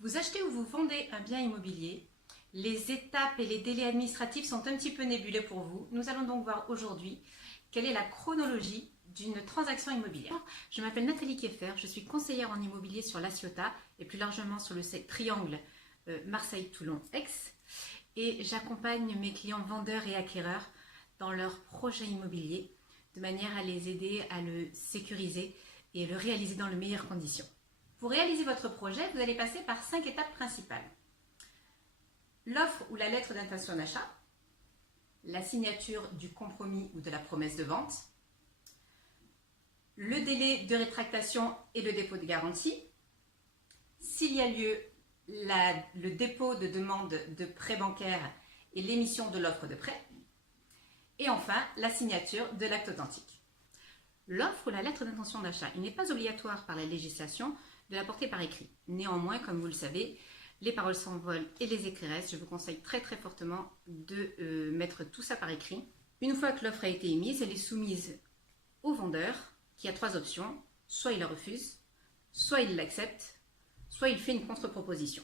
Vous achetez ou vous vendez un bien immobilier, les étapes et les délais administratifs sont un petit peu nébuleux pour vous. Nous allons donc voir aujourd'hui quelle est la chronologie d'une transaction immobilière. Je m'appelle Nathalie Kieffer, je suis conseillère en immobilier sur La Ciotat et plus largement sur le triangle Marseille-Toulon-Aix, et j'accompagne mes clients vendeurs et acquéreurs dans leurs projets immobiliers de manière à les aider à le sécuriser et le réaliser dans les meilleures conditions. Pour réaliser votre projet, vous allez passer par 5 étapes principales. L'offre ou la lettre d'intention d'achat, la signature du compromis ou de la promesse de vente, le délai de rétractation et le dépôt de garantie, s'il y a lieu, le dépôt de demande de prêt bancaire et l'émission de l'offre de prêt, et enfin la signature de l'acte authentique. L'offre ou la lettre d'intention d'achat, il n'est pas obligatoire par la législation de la porter par écrit. Néanmoins, comme vous le savez, les paroles s'envolent et les écrits restent. Je vous conseille très fortement de mettre tout ça par écrit. Une fois que l'offre a été émise, elle est soumise au vendeur qui a 3 options. Soit il la refuse, soit il l'accepte, soit il fait une contre-proposition.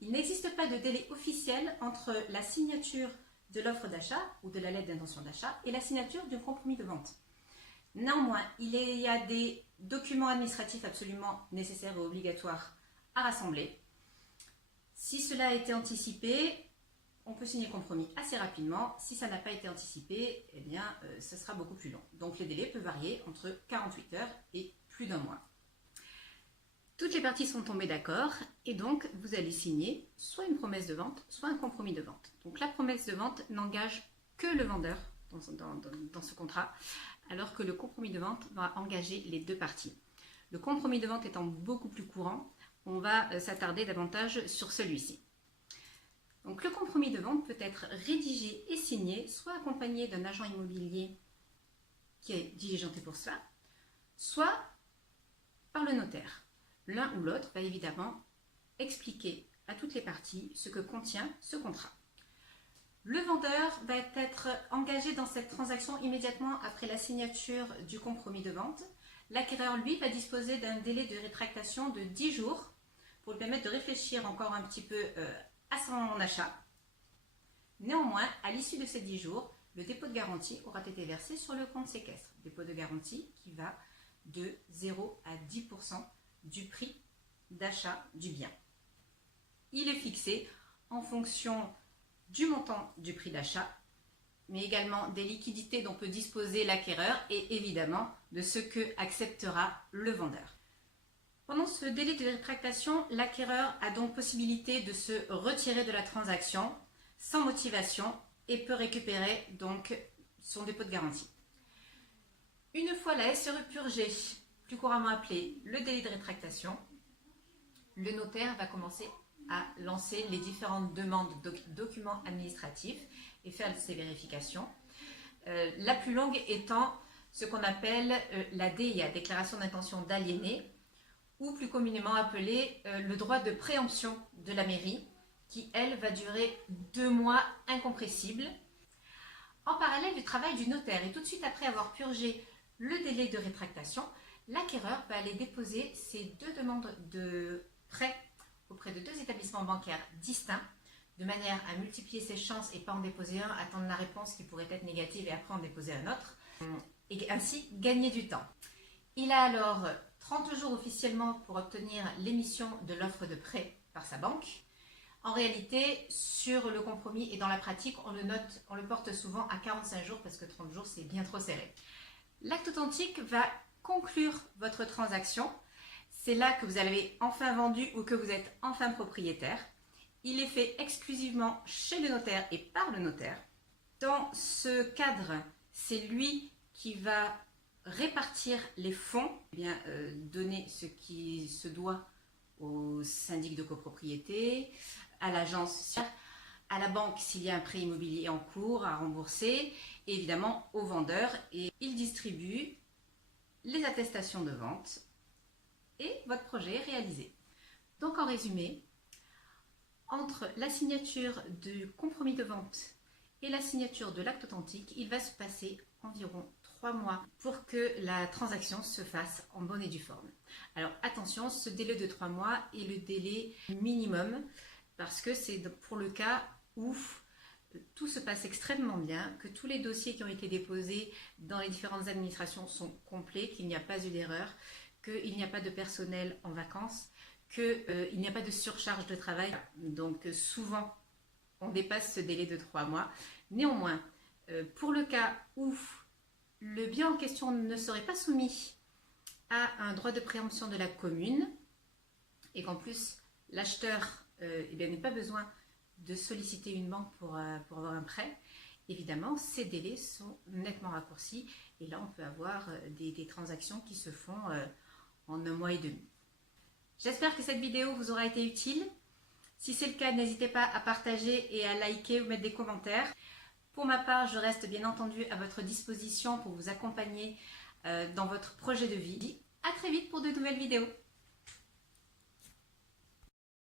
Il n'existe pas de délai officiel entre la signature de l'offre d'achat ou de la lettre d'intention d'achat et la signature du compromis de vente. Néanmoins, il y a des documents administratifs absolument nécessaires et obligatoires à rassembler. Si cela a été anticipé, on peut signer le compromis assez rapidement. Si ça n'a pas été anticipé, eh bien, ce sera beaucoup plus long. Donc les délais peuvent varier entre 48 heures et plus d'un mois. Toutes les parties sont tombées d'accord et donc vous allez signer soit une promesse de vente, soit un compromis de vente. Donc la promesse de vente n'engage que le vendeur dans ce contrat, alors que le compromis de vente va engager les 2 parties. Le compromis de vente étant beaucoup plus courant, on va s'attarder davantage sur celui-ci. Donc le compromis de vente peut être rédigé et signé, soit accompagné d'un agent immobilier qui est diligenté pour cela, soit par le notaire. L'un ou l'autre va évidemment expliquer à toutes les parties ce que contient ce contrat. Le vendeur va être engagé dans cette transaction immédiatement après la signature du compromis de vente. L'acquéreur, lui, va disposer d'un délai de rétractation de 10 jours pour lui permettre de réfléchir encore un petit peu à son achat. Néanmoins, à l'issue de ces 10 jours, le dépôt de garantie aura été versé sur le compte séquestre. Dépôt de garantie qui va de 0 à 10% du prix d'achat du bien. Il est fixé en fonction du montant du prix d'achat, mais également des liquidités dont peut disposer l'acquéreur et évidemment de ce que acceptera le vendeur. Pendant ce délai de rétractation, l'acquéreur a donc possibilité de se retirer de la transaction sans motivation et peut récupérer donc son dépôt de garantie. Une fois la SRU purgée, plus couramment appelée le délai de rétractation, le notaire va commencer à lancer les différentes demandes de documents administratifs et faire ses vérifications. La plus longue étant ce qu'on appelle la DIA, déclaration d'intention d'aliéner, ou plus communément appelée le droit de préemption de la mairie, qui elle va durer 2 mois incompressibles. En parallèle du travail du notaire et tout de suite après avoir purgé le délai de rétractation, l'acquéreur va aller déposer ses 2 demandes de prêt auprès de 2 établissements bancaires distincts, de manière à multiplier ses chances et pas en déposer un, attendre la réponse qui pourrait être négative et après en déposer un autre, et ainsi gagner du temps. Il a alors 30 jours officiellement pour obtenir l'émission de l'offre de prêt par sa banque. En réalité, sur le compromis et dans la pratique, on le porte souvent à 45 jours parce que 30 jours, c'est bien trop serré. L'acte authentique va conclure votre transaction. C'est là que vous avez enfin vendu ou que vous êtes enfin propriétaire. Il est fait exclusivement chez le notaire et par le notaire. Dans ce cadre, c'est lui qui va répartir les fonds, donner ce qui se doit au syndic de copropriété, à l'agence, à la banque s'il y a un prêt immobilier en cours à rembourser, et évidemment au vendeur. Et il distribue les attestations de vente et votre projet est réalisé. Donc en résumé, entre la signature du compromis de vente et la signature de l'acte authentique, il va se passer environ 3 mois pour que la transaction se fasse en bonne et due forme. Alors attention, ce délai de 3 mois est le délai minimum parce que c'est pour le cas où tout se passe extrêmement bien, que tous les dossiers qui ont été déposés dans les différentes administrations sont complets, qu'il n'y a pas eu d'erreur, qu'il n'y a pas de personnel en vacances, qu'il n'y a pas de surcharge de travail. Donc souvent, on dépasse ce délai de 3 mois. Néanmoins, pour le cas où le bien en question ne serait pas soumis à un droit de préemption de la commune et qu'en plus l'acheteur n'ait pas besoin de solliciter une banque pour avoir un prêt, évidemment, ces délais sont nettement raccourcis et là, on peut avoir des transactions qui se font en 1 mois et demi. J'espère que cette vidéo vous aura été utile. Si c'est le cas, n'hésitez pas à partager et à liker ou mettre des commentaires. Pour ma part, je reste bien entendu à votre disposition pour vous accompagner dans votre projet de vie. À très vite pour de nouvelles vidéos.